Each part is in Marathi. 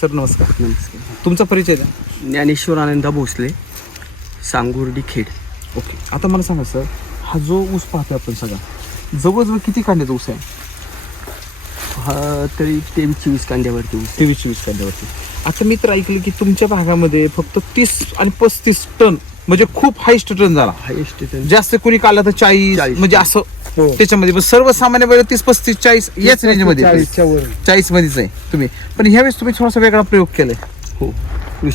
सर नमस्कार. नमस्कार. तुमचा परिचय द्या. ज्ञानेश्वर आनंदा भोसले, सांगुर्डी खेड. ओके. आता मला सांगा सर, हा जो ऊस पाहतोय आपण सगळा जवळजवळ किती कांड्याचा ऊस आहे? हा तरी 23-24 कांड्यावरती ऊस. 23-24 कांड्यावरती. आता मी तर ऐकलं की तुमच्या भागामध्ये फक्त 30 आणि 35 टन म्हणजे खूप हायस्ट टन झाला. हायेस्ट जास्त कोणी काढला तर 40 म्हणजे असं त्याच्यामध्ये. पण सर्वसामान्य वेळ 30-35-40 याच रेंजमध्ये 40 मध्येच आहे तुम्ही. पण ह्यावेळेस तुम्ही थोडासा वेगळा प्रयोग केलाय. हो.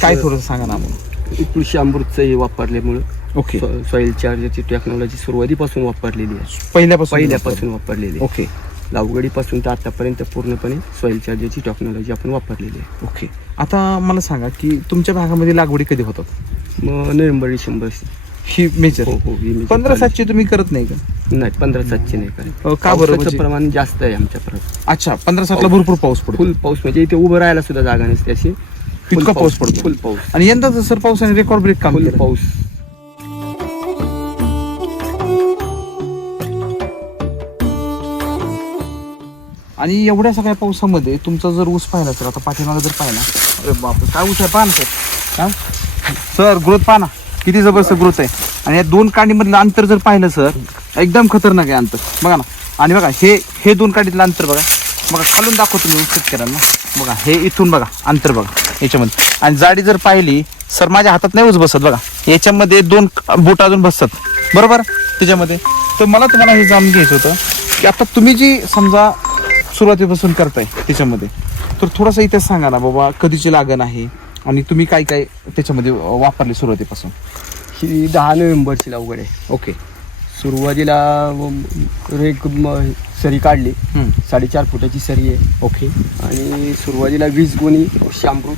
काय थोडंसं सांगा ना आम्हाला. कृषी अमृतचं हे वापरल्यामुळे ओके. सॉइल चार्जरची टेक्नॉलॉजी सुरुवातीपासून वापरलेली आहे. पहिल्यापासून वापरलेली आहे. ओके. लागवडीपासून तर आतापर्यंत पूर्णपणे सॉइल चार्जरची टेक्नॉलॉजी आपण वापरलेली आहे. ओके. आता मला सांगा की तुमच्या भागामध्ये लागवडी कधी होतात? मग नोव्हेंबर-डिसेंबर ही मेजर. हो हो. 15-7 तुम्ही करत नाही का? नाही, 15-7 नाही कारण का बरं? म्हणजे प्रमाण जास्त आहे आमच्याकडे. अच्छा, 15-7 भरपूर पाऊस पडतो. फुल पाऊस म्हणजे इथे उभं राहायला सुद्धा जागा नसते अशी. इतका पाऊस पडतो. फुल पाऊस. आणि यंदाचा सर पावसाने रेकॉर्ड ब्रेक काम फुल केलं. पाऊस. आणि एवढ्या सगळ्या पावसामध्ये तुमचा जर ऊस पाहिला सर, आता पाठीमागे जर पाहिला, अरे बापरे काय ऊस आहे पाहा ना सर. हा सर, ग्रोथ पाहा ना किती जबरदस्त ग्रोथ आहे. आणि या 2 कांडीमधलं अंतर जर पाहिलं सर, एकदम खतरनाक आहे अंतर. बघा ना. आणि बघा हे 2 कांडीतलं अंतर बघा. बघा खालून दाखवतो मी शेतकऱ्यांना. बघा हे इथून बघा अंतर बघा याच्यामध्ये. आणि जाडी जर पाहिली सर, माझ्या हातात नाही ऊस बसत बघा. याच्यामध्ये 2 बोट अजून बसतात बरोबर त्याच्यामध्ये. तर मला तुम्हाला हे जाणून घ्यायचं होतं की आता तुम्ही जी समजा सुरुवातीपासून करताय त्याच्यामध्ये, तर थोडासा इतिहास सांगा ना बाबा, कधीची लागण आहे आणि तुम्ही काय काय त्याच्यामध्ये वापरले सुरुवातीपासून? ही 10 नोव्हेंबरची लागवड आहे. ओके. सुरुवातीला सरी काढली. 4.5 फुटाची सरी आहे. ओके. आणि सुरुवातीला 20 गोणी कृषी अमृत,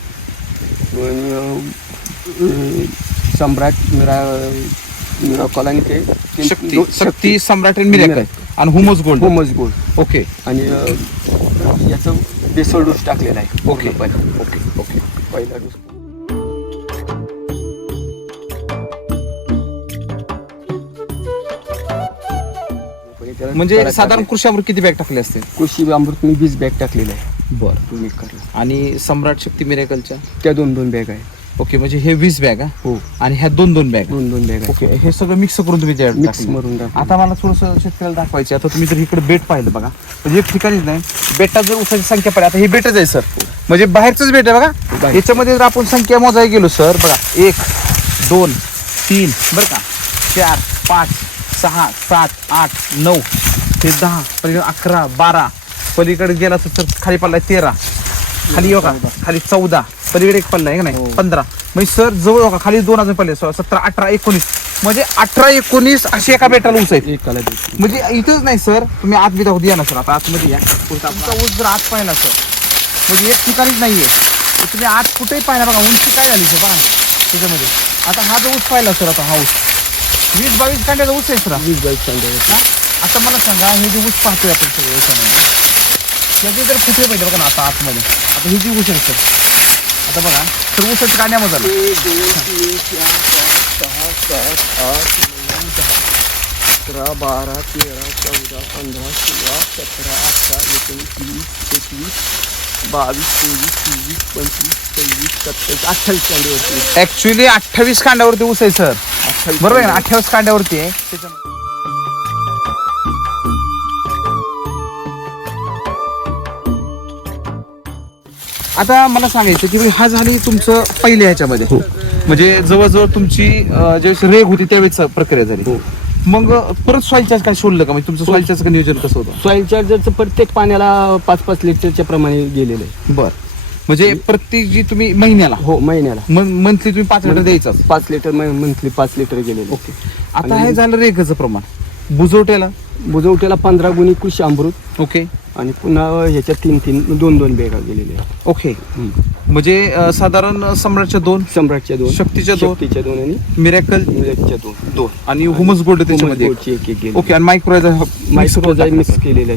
सम्राट मिराकल आणि ते शक्ती सम्राट आणि मिरॅकल आणि हुमस गोल्ड. ओके. आणि याचं बेसल डोस टाकलेला आहे. ओके. ओके. पहिला डोस. म्हणजे साधारण कृषी अमृत किती बॅग टाकले असते? कृषी अमृत मी 20 बॅग टाकलेलं आहे. बरं. तुम्ही करा. आणि सम्राट शक्ती मिरॅकलच्या त्या 2 बॅग आहे. ओके. म्हणजे हे 20 बॅग. हो. आणि ह्या 2 बॅग. 2 बॅग. ओके. हे सगळं मिक्स करून तुम्ही त्यात मिक्स टाकलं. करून टाकलं. आता मला थोडंसं शेतकऱ्याला दाखवायचे. आता तुम्ही जर इकडे बेट पाहिलं बघा, म्हणजे एक ठिकाणीच नाही, बेटात जर ऊसाची संख्या पाहिली, आता हे बेटच आहे सर, म्हणजे बाहेरच बेट आहे बघा. याच्यामध्ये जर आपण संख्या मोजायला गेलो सर, बघा 1 2 3 बरं का, 4 5 6 7 8 9 हे 10 पलीकडे 11 12 पलीकडे गेला तर सर खाली पडला 13, खाली बघा खाली 14, पलीकडे एक पल्ला आहे का नाही 15, म्हणजे सर जवळ बघा खाली 2 अजून पल्ले 17 18 19, म्हणजे 18-19 अशी एका बेटाला ऊस आहे. म्हणजे इथंच नाही सर, तुम्ही आत बी दाखवू या ना सर. आता आतमध्ये या. तुमचा ऊस जर आत पाहिला सर, म्हणजे एक ठिकाणीच नाहीये, तुम्ही आत कुठेही पाहिला बघा उंची काय झाली सर बघा त्याच्यामध्ये. आता हा जो ऊस पाहिला सर, आता हा ऊस 20-22 कांड्याचा ऊस आहे सर. 20-22 कांड्याचा. आता मला सांगा, हे जे ऊस पाहतोय आपण सगळं याच्यामध्ये, त्याचे जर कुठे पाहिजे बघा ना आता आतमध्ये, आता ही जी ऊस आहे सर, आता बघा तर ऊसाच्या कांड्यामध्ये 1 2 3 4 5 6 7 8 9 10 11 12 13 14 15 16 17 18 19 20 21 22 23 24 25 26 27 28 कांड्यावरती. ऍक्च्युली 28 कांड्यावरती ऊस आहे सर. बरोबर आहे ना, 28 कांड्यावरती आहे त्याच्यामध्ये. आता मला सांगायचं की हा झाली तुमचं पहिल्या ह्याच्यामध्ये, म्हणजे जवळजवळ तुमची ज्यावेळेस रेग होती त्यावेळेस प्रक्रिया झाली. मग परत सॉइल चार्ज काय सोडलं का? म्हणजे तुमचं सॉइल चार्जचं नियोजन कसं होतं? सॉइल चार्जरचं प्रत्येक पाण्याला 5-5 लिटरच्या प्रमाणे गेलेलं आहे. बरं. म्हणजे प्रत्येक जी तुम्ही महिन्याला, हो महिन्याला मंथली तुम्ही 5 लिटर द्यायचं. 5 लिटर मंथली 5 लिटर गेलेलं. ओके. आता हे झालं रेगचं प्रमाण. बुजवट्याला 15 गुणी कृषी अमृत. ओके. आणि पुन्हा ह्याच्या 2 बॅगा गेलेल्या. ओके. म्हणजे साधारण सम्राटच्या 2, सम्राटच्या 2, शक्तीच्या 2 आणि मिरॅकलच्या 2 आणि ह्युमस गोल्ड त्याच्यामध्ये एक गेली. ओके. आणि मायक्रोजा मिक्स केलेल्या.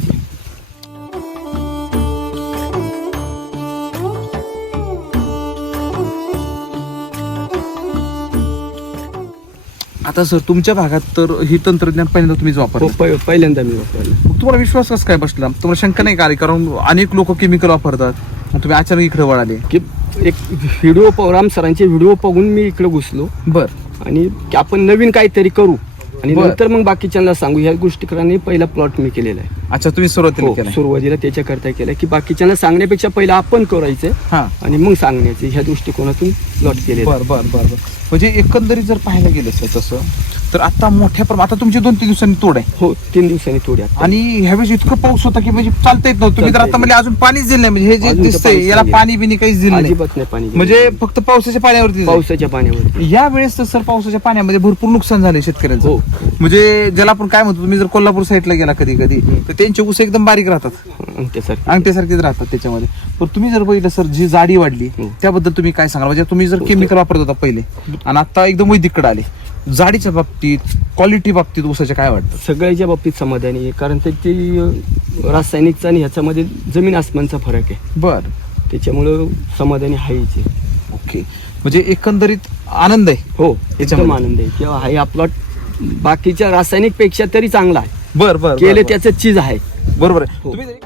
आता सर तुमच्या भागात तर ही तंत्रज्ञान पहिल्यांदा तुम्हीच वापरलं? पहिल्यांदा मी वापरलं. तुम्हाला विश्वास कसं काय बसला? तुम्हाला शंका नाही का आली? कारण अनेक लोक केमिकल वापरतात, मग तुम्ही अचानक इकडे वळाले. की एक व्हिडिओ राम सरांचे व्हिडिओ बघून मी इकडे घुसलो बर आणि की आपण नवीन काहीतरी करू आणि बरं. नंतर मग बाकीच्यांना सांगू. ह्या गोष्टी कराने पहिला प्लॉट मी केलेला आहे. अच्छा, तुम्ही सुरुवातीला केलं. सुरुवातीला त्याच्याकरता केलं की बाकीच्यांना सांगण्यापेक्षा पहिला आपण करायचं हा आणि मग सांगण्याचं ह्या दृष्टिकोनातून प्लॉट केलेला आहे. बर बर बर बर. म्हणजे एकंदरीत जर पाहायला गेलं सर तसं तर आता मोठ्या प्रमाणात आता तुमची 2-3 दिवसांनी तोड आहे हो 3 दिवसांनी तोड्या. आणि ह्यावेळेस इतकं पाऊस होता की म्हणजे चालता येत नव्हतं. तुम्ही तर चालता आता म्हणजे अजून पाणीच दिलं नाही. म्हणजे हे जे अजून तर दिसतंय पाणीच याला नाही. पाणी बिनी काहीच दिलं नाही. अजिबात नाही पाणी. म्हणजे फक्त पावसाच्या पाण्यावरती पावसाच्या पाण्यावरती. या वेळेस तर सर पावसाच्या पाण्यामध्ये भरपूर नुकसान झाले शेतकऱ्यांचं. हो. म्हणजे ज्याला आपण काय म्हणतो, तुम्ही जर कोल्हापूर साईडला गेला कधी कधी तर त्यांचे ऊस एकदम बारीक राहतात, त्यासारखं अंगठ्यासारखेच राहतात त्याच्यामध्ये. पण तुम्ही जर बघितलं सर जी जाडी वाढली हो. त्याबद्दल तुम्ही काय सांगाल? म्हणजे तुम्ही जर केमिकल वापरत होता पहिले आणि आता एकदम वैदिककडे आले, जाडीच्या बाबतीत क्वालिटी बाबतीत ऊसाच्या काय वाटतं? सगळ्याच्या बाबतीत समाधानी आहे. कारण ते रासायनिकचा आणि ह्याच्यामध्ये जमीन आसमानचा फरक आहे. बर, त्याच्यामुळं समाधानी आहेच आहे. ओके. म्हणजे एकंदरीत आनंद आहे. हो याच्यामध्ये. एकदम आनंद आहे किंवा हा प्लॉट बाकीच्या रासायनिक पेक्षा तरी चांगला आहे. बर बर केले त्याचं चीज आहे. बरोबर आहे. हो. तुम्ही जरी-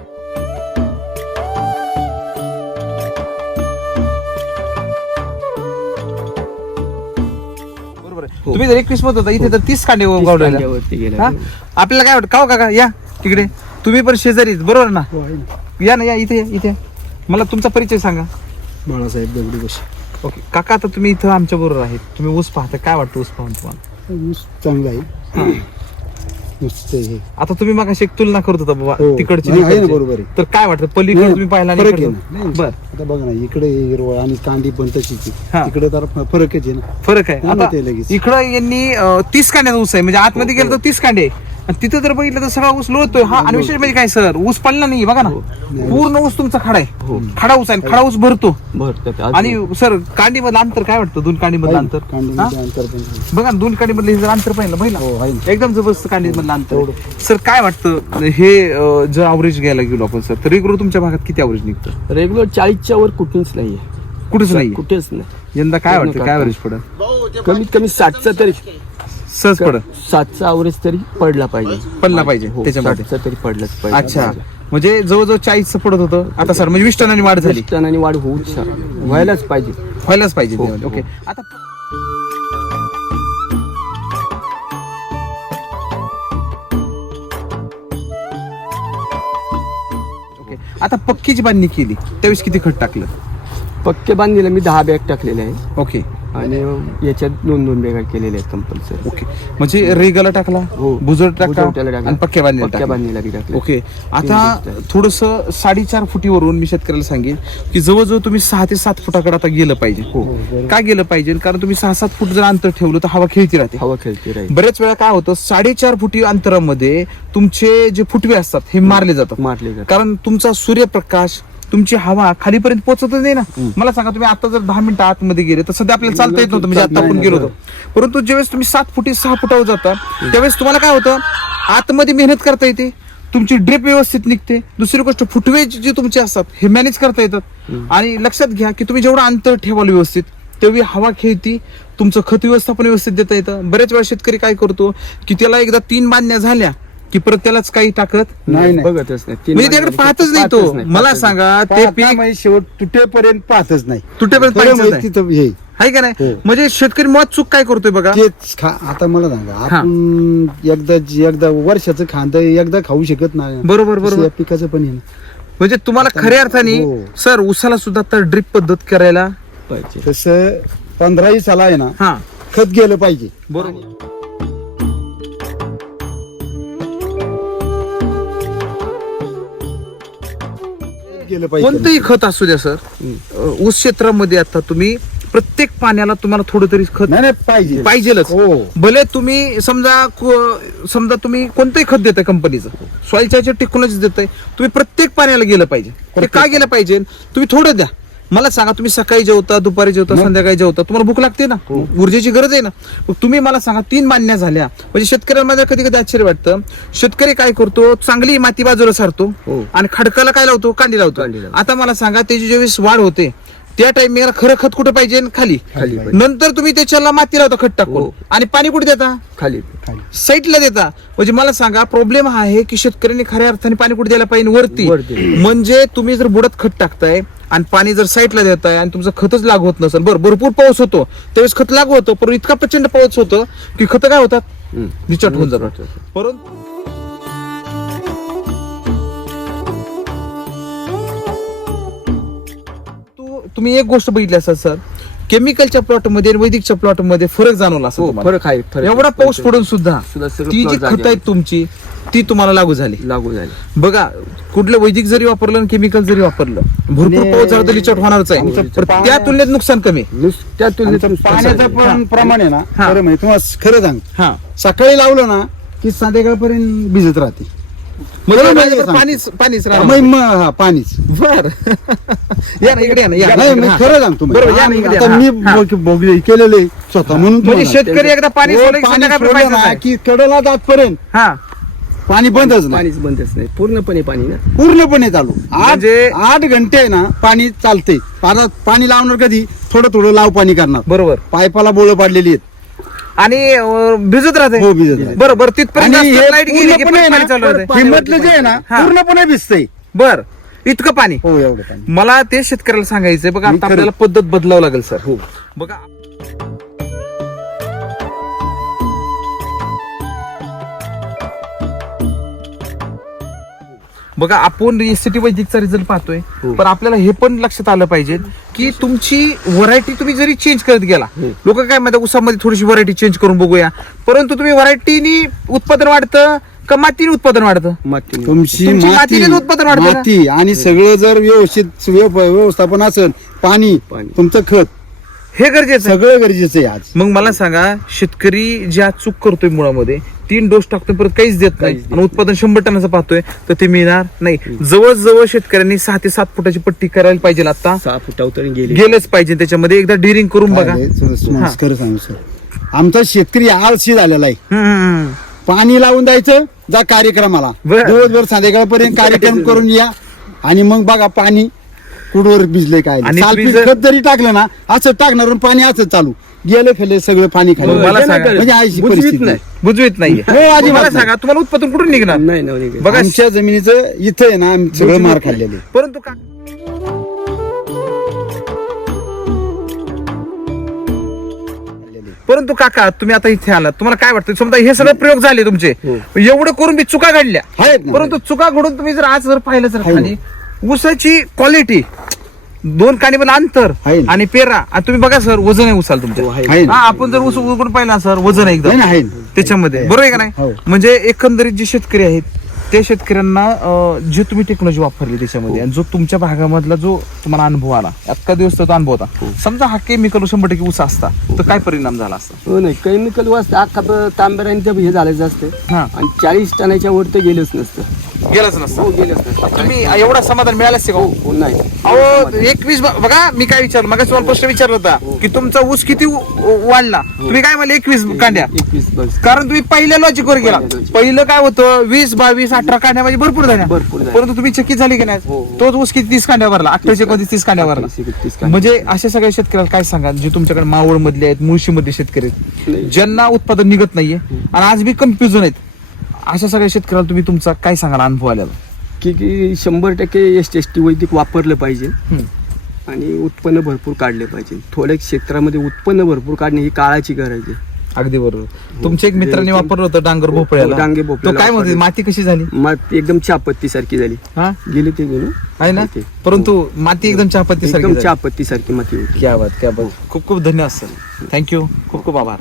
बरोबर आहे. हो. तुम्ही जर 21 होता इथे तर 30 कांडे गावले. कांड्यावरती गेला. हा? आपल्याला काय वाटतं? का हो काका या तिकडे, तुम्ही पण शेजारीच बरोबर ना? हो, आहे ना. या ना, या इथे या, इथे या. मला तुमचा परिचय सांगा. बाळासाहेब दगडी बशी. ओके काका, आता तुम्ही इथं आमच्या बरोबर आहेत, तुम्ही ऊस पाहता, काय वाटतं ऊस पाहून तुम्हाला? ऊस चांगला आहे. ऊसचं हे आता तुम्ही मग एक तुलना करत होता बाबा हो. तिकडची नाही, आहे ना, तिकडची. बरोबर आहे. तर काय वाटतं पलीकडे नाही, तुम्ही पाहिला आणि फरक आहे इकडं? ना. नाही, बर, आता बघा ना, इकडे हिरवळ आणि कांडी पण तशीच हा. आहे. इकडे तर फरकच आहे ना. फरक आहे. नाही, आता ते लगेच. इकडं यांनी 30 कांड्याचा ऊस आहे, म्हणजे आतमध्ये गेलं तर 30 कांडे आहे. आणि तिथं जर बघितलं तर सगळा ऊस लोळतोय. हा, आणि विशेष म्हणजे काय सर, ऊस पडला नाही बघा ना, पूर्ण ऊस तुमचा खडा आहे. खडा ऊस आहे, खडा ऊस भरतो. आणि सर कांडी मधलं अंतर काय वाटतं? 2 कांडी मधलं अंतर कांडीमध्ये अंतर पण आहे. बघा ना, 2 कांडी मधलं हे जर अंतर पाहिलं हो, आहे पहिलं ना. एकदम जबरदस्त कांडी मधलं अंतर आहे. सर काय वाटतं हे जर अवरेज घ्यायला गेलो आपण सर, तर रेग्युलर तुमच्या भागात किती अवरेज निघतं? रेग्युलर 40च्या वर कुठेच नाहीये. कुठेच नाही. कुठेच नाही. यंदा काय वाटतं, काय अवरेज पडेल? कमीत कमी 7चा तरी सहज पडेल. 7चा अवरेज तरी पडला पाहिजे. पडला पाहिजे हो, त्याच्यामध्ये. 7चा तरी पडलाच पाहिजे. अच्छा, म्हणजे जवळजवळ 40 पडत होतं, आता सर म्हणजे 20 टनांनी वाढ झाली. 20 टनांनी वाढ व्हायलाच पाहिजे. व्हायलाच पाहिजे हो, त्यामध्ये. हो. ओके. आता ओके. आता पक्कीची बांधणी केली त्यावेळेस किती खत टाकलं? पक्के बांधलेलं मी 10 बॅग टाकलेले आहे ओके आणि याच्यात 2-2 बॅगा केलेल्या आहेत कंपल्सरी. ओके. म्हणजे रेगाला टाकला, हो. बुजवट टाकला बुजवट्याला टाकला. आणि पक्क्या बांधणीला पक्क्या टाकला. बांधणीला बी टाकलं. ओके. आता थोडस 4.5 फुटीवरून मी शेतकऱ्याला सांगेन की जवळजवळ तुम्ही 6 ते 7 फुटाकडे आता गेलं पाहिजे. हो. का गेलं पाहिजे? कारण तुम्ही 6-7 फूट जर अंतर ठेवलं तर हवा खेळती राहते. हवा खेळते राहील. बरेच वेळा काय होतं, 4.5 फुटी अंतरामध्ये तुमचे जे फुटवे असतात हे मारले जातात. मारले जातात. कारण तुमचा सूर्यप्रकाश, तुमची हवा खालीपर्यंत पोहोचतच नाही ना. मला सांगा, तुम्ही आता जर 10 मिनिटं आतमध्ये गेले तर सध्या आपल्याला चालता येत नव्हतं, म्हणजे आता आपण गेलो होतो. परंतु ज्यावेळेस तुम्ही 7 फुटी 6 फुटावर जाता त्यावेळेस तुम्हाला काय होतं, आतमध्ये मेहनत करता येते, तुमची ड्रिप व्यवस्थित निघते. दुसरी गोष्ट, फुटवे जे तुमचे असतात हे मॅनेज करता येतात. आणि लक्षात घ्या की तुम्ही जेवढं अंतर ठेवाल व्यवस्थित तेवढी हवा खेळती, तुमचं खत व्यवस्थापन व्यवस्थित देता येतं. बरेच वेळा शेतकरी काय करतो की त्याला एकदा 3 बांधण्या झाल्या की परत त्यालाच काही टाकत नाही. बघतच नाही. म्हणजे त्याकडे पाहतच नाही तो. मला सांगा, ते पाहता पीक म्हणजे शेवट तुटेपर्यंत पाहतच नाही. तुटेपर्यंत खरं पाहायचंच माहिती नाही. तर हे आहे का नाही? हो. म्हणजे शेतकरी मुळात चूक काय करतोय बघा. तेच आता मला सांगा, आपण एकदा वर्षाचं खांद एकदा खाऊ शकत नाही. बरोबर बरोबर. या पिकाचं पण आहे ना. म्हणजे तुम्हाला खऱ्या अर्थाने हो. सर उसाला सुद्धा तर ड्रिप पद्धत करायला पाहिजे. तसं 15 साला आहे ना, हा खत गेलं पाहिजे. बरोबर. गेलं पाहिजे. कोणतंही खत असू द्या सर, ऊस क्षेत्रामध्ये आता तुम्ही प्रत्येक पाण्याला तुम्हाला थोडं तरी खत नाही नाही, पाहिजे पाहिजेलच. हो. भले तुम्ही समजा तुम्ही कोणतंही खत देताय कंपनीचं, सॉइल चार्जर टेक्नॉलॉजी देताय, तुम्ही प्रत्येक पाण्याला गेलं पाहिजे. ते का गेलं पाहिजे? तुम्ही थोडं द्या. मला सांगा, तुम्ही सकाळी जेवता, दुपारी जेवता, संध्याकाळी जेवता, तुम्हाला भूक लागते ना, ऊर्जेची गरज आहे ना. मग तुम्ही मला सांगा, 3 बांधण्या झाल्या म्हणजे शेतकऱ्यांमध्ये कधी कधी आश्चर्य वाटतं. शेतकरी काय करतो, चांगली माती बाजूला सारतो हो. आणि खडकाला काय लावतो, कांडी लावतो. कांडी लावतो. आता मला सांगा, त्याची ज्यावेळेस वाढ होते, त्या टाइमिंगला खरं खत कुठे पाहिजे खाली खाली नंतर तुम्ही त्याच्याला माती लावता खत टाकून हो. आणि पाणी कुठे देता खाली साईडला देता. म्हणजे मला सांगा प्रॉब्लेम हा आहे की शेतकऱ्यांनी खऱ्या अर्थाने पाणी कुठे द्यायला पाहिजे वरती. वरती. म्हणजे तुम्ही जर बुडात खत टाकताय आणि पाणी जर साईडला देताय आणि तुमचं खतच लागू होत नसेल, बरं भरपूर पाऊस होतो त्यावेळेस खत लागू होतं, पण इतका प्रचंड पाऊस होतो की खत काय होतात निचट होऊन जातात. परंतु तुम्ही एक गोष्ट बघितली असाल सर, केमिकलच्या प्लॉट मध्ये आणि वैदिकच्या प्लॉट मध्ये फरक जाणवला असेल तुम्हाला. फरक आहे फरक एवढा पाऊस पडून सुद्धा सगळं ती जी plot जागे खत आहेत तुमची ती तुम्हाला लागू झाली. लागू झाली. बघा कुठलं वैदिक जरी वापरलं आणि केमिकल जरी वापरलं भरपूर पाऊस झाला तरी लिचट होणारच आहे, पण त्या तुलनेत नुकसान कमी. नुसत्या तुलनेत पाण्याचं पण प्रमाण आहे ना हा. खरं म्हणजे तुम्हाला खरं सांग, हा सकाळी लावलं ना की संध्याकाळपर्यंत भिजत राहते. मग बरोबर माझ्याकडे आहे, पाणीच पाणीच हा, पाणीच. बर या ना इकडे या ना, या ना नाही इकडे, मी हा. खरं सांगतो म्हणजे. बरोबर, या ना इकडे, आता हा, मी हा. भोगले केलेले स्वतः म्हणून म्हणजे तुम्हाला. शेतकरी एकदा पाणी हो, सोडलं की पाणी संध्याकाळी सोडलं पाहिजे ना नाही. की कडला जातपर्यंत हा पाणी बंदच नाही, पाणीच बंदच नाही, पूर्णपणे पाणी ना. पूर्णपणे चालू. म्हणजे- 8 घंटे आहे ना पाणी चालते. पाणी लावणार कधी थोडं थोडं लाव पाणी करणार, बरोबर पाईपाला बोळ पाडलेली आहेत. आणि भिजत राहते. हो, भिजत राहते. बरोबर तिथपर्यंत आणि हे लाईट गेली की पूर्णपणे आहे पाणी चालू ना, राहते. हिंमतलं जे आहे ना हा. पूर्णपणे भिजतंय. बर इतकं पाणी. हो एवढं पाणी. मला ते शेतकऱ्याला सांगायचंय बघा, मी आता खरं- आपल्याला पद्धत बदलावं लागेल सर. हो बघा बघा आपण एसटी वैदिकचा रिझल्ट पाहतोय, पण आपल्याला हे पण लक्षात आलं पाहिजे की तुमची व्हरायटी तुम्ही जरी चेंज करत गेला, लोक काय म्हणतात उसामध्ये थोडीशी व्हरायटी चेंज करून बघूया, परंतु तुम्ही व्हरायटीनी उत्पादन वाढतं का मातीने उत्पादन वाढतं? माती तुमची तुमची माती मातीनेच उत्पादन वाढतं ना? माती आणि सगळं जर व्यवस्थित व्यवस्थापन असेल, पाणी पाणी. तुमचं खत हे गरजेचं आहे. सगळं गरजेचं आहे आज. मग मला सांगा शेतकरी ज्या चूक करतोय मुळामध्ये 3 डोस टाकतोय परत काहीच देत नाही काहीच देत आणि उत्पादन 100 टनाचं पाहतोय तर ते मिळणार नाही. जवळजवळ शेतकऱ्यांनी 6 ते 7 फुटाची पट्टी करायला पाहिजे आता, 6 फुटावर गेले. गेलंच पाहिजे. त्याच्यामध्ये एकदा डिरिंग करून बघा. काय आहे, तुम्हाला खरं सांगू सर, आमचा शेतकरी आळशी झालेला आहे. हम्म. पाणी लावून द्यायचं जा कार्यक्रमाला, बरं. दिवसभर संध्याकाळपर्यंत कार्यक्रम करून या आणि मग बघा पाणी कुठवर भिजले काय. आणि तुम्ही सालपीठ जर- खत जरी टाकलं ना असं टाकणार आणि पाणी असं चालू गेलं फेले सगळं पाणी खाली. मग मला सांगा, म्हणजे अशी बुजवीत परिस्थिती नाही. बुजवीत नाहीये. हो, अजिबात मला नाही. सांगा तुम्हाला उत्पादन कुठून निघणार? नाही नाही नाही. बघा आमच्या जमिनीचं इथं आहे ना आम्ही सगळं मार खाल्लेले. परंतु का परंतु काका तुम्ही आता इथे आलात, तुम्हाला काय वाटतं? समजा हे सगळे प्रयोग झाले तुमचे, एवढं करून बी चुका घडल्या, आहेत ना. परंतु चुका घडून तुम्ही जर आज जर पाहिलं तर आहे ना. खाली ऊसाची क्वालिटी 2 कांडीबल अंतर आहे ना. आणि पेरा, आणि तुम्ही बघा सर वजन आहे उसाल तुमच्या. आहे ना. हा, आपण जर ऊस उघडून पाहिला सर वजन आहे आहे एकदम ना, आहे ना. त्याच्यामध्ये, बरोबर आहे का हो. नाही? म्हणजे एकंदरीत जे शेतकरी आहेत त्या शेतकऱ्यांना जे तुम्ही टेक्नॉलॉजी वापरली त्याच्यामध्ये आणि जो तुमच्या भागामधला जो तुम्हाला अनुभव आला, अख्खा दिवस तो अनुभव होता, समजा हा केमिकल 100% ऊस असता तर काय परिणाम झाला असता? हो नाही, केमिकल वाजता अख्खा तांब्यारांचं हे झालं असतं हा आणि 40 टनाच्या वर तर गेलंच नसतं. गेलाच नसता. हो गेलंच नसतं. तुम्ही एवढा समाधान मिळालंच का? हो नाही. अहो 21 बघा मी काय विचारलं मग तुम्हाला प्रश्न विचारला होता की तुमचा ऊस किती वाढला, तुम्ही काय म्हणले 21 कांड्या, 21 बस. कारण तुम्ही पहिल्या लॉजिकवर गेला. पहिल्या logic. पहिलं काय होतं 20, 22, 18 कांड्या म्हणजे भरपूर झाल्या, भरपूर झाल्या. परंतु तुम्ही चकित झाली की नाही? हो. तोच ऊस किती 30 कांड्या भरला, 28, 29, 30 कांड्या भरला. 30 कांड्या. म्हणजे अशा सगळ्या शेतकऱ्याला काय सांगा जे तुमच्याकडे मावळ मधले आहेत, मुळशी मध्ये शेतकरी आहेत, नाही. ज्यांना उत्पादन निघत नाहीये आणि आज बी कन्फ्युजन आहेत, अशा सगळ्या शेतकऱ्याला तुम्ही तुमचा काय सांगाल अनुभव आलेला? की 100% ST वैदिक वापरलं पाहिजे आणि उत्पन्न भरपूर काढले पाहिजे. थोड्या क्षेत्रामध्ये उत्पन्न भरपूर काढणे ही काळाची गरज आहे. अगदी बरोबर. तुमच्या एक मित्राने वापरलं होतं डांगर भोपळ्याला, हो, डांगे तो भोपळ्याला काय म्हणते वापरलं. माती कशी झाली? मग एकदम चहापत्ती सारखी झाली. हा गेले ते घेऊन आहे ना, परंतु माती एकदम चहापत्ती एकदम सारखी. चहापत्ती सारखी माती होती. क्या बात, क्या बात. खूप खूप धन्यवाद सर, थँक्यू, खूप खूप आभार.